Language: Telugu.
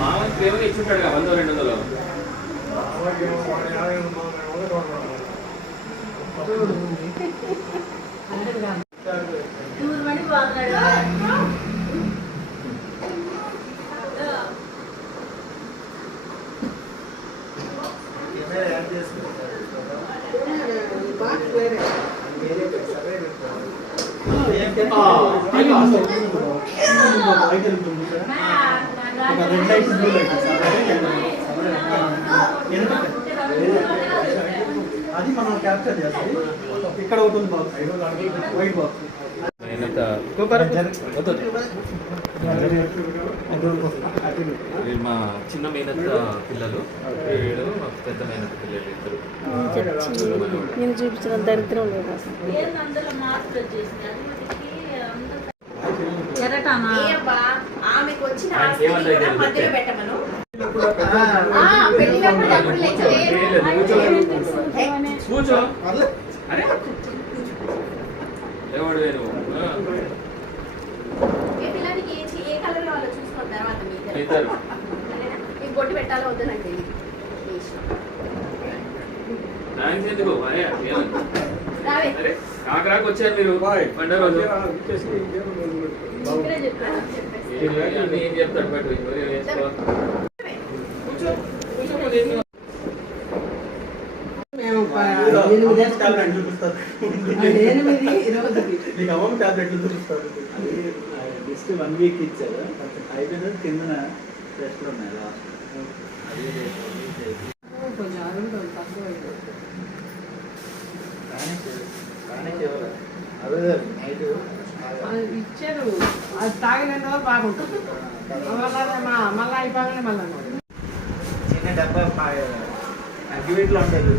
మామూలు ఇచ్చుంటాడు 100-200 అది మనం క్యాప్చర్ చేస్తాం. ఇక్కడ అవుతుంది బాక్స్, వైట్ బాక్స్. మా చిన్న మేనత్త పిల్లలు, వీడు మా పెద్ద మేనత్త పిల్లలు ఇద్దరు. నేను చూపించిన దరిద్రం లేదు అసలు. ఆమెకు వచ్చిన పెట్టమను. కూర్చో. అరే ఎవడు వేరు పిల్లలకి ఏ కలర్ కావాలో చూసుకున్న తర్వాత ఇద్దరు మీకు బొట్టు పెట్టాలో వద్దనండి. ఎందుకు అరే కాకరాకు వచ్చారు మీరు పండుగ రోజు. ఏం చెప్తాడు బట్ జస్ట్ 1 వీక్ ఇచ్చారు, అయిపోయిన కింద టెస్ట్లు ఉన్నాయి లాస్ట్. ఇచ్చారు, అది తాగిన రోజు బాగుంటుంది. మళ్ళీ అయిపోగానే మళ్ళీ చిన్న డబ్బా అగ్గివీట్లో ఉంటుంది.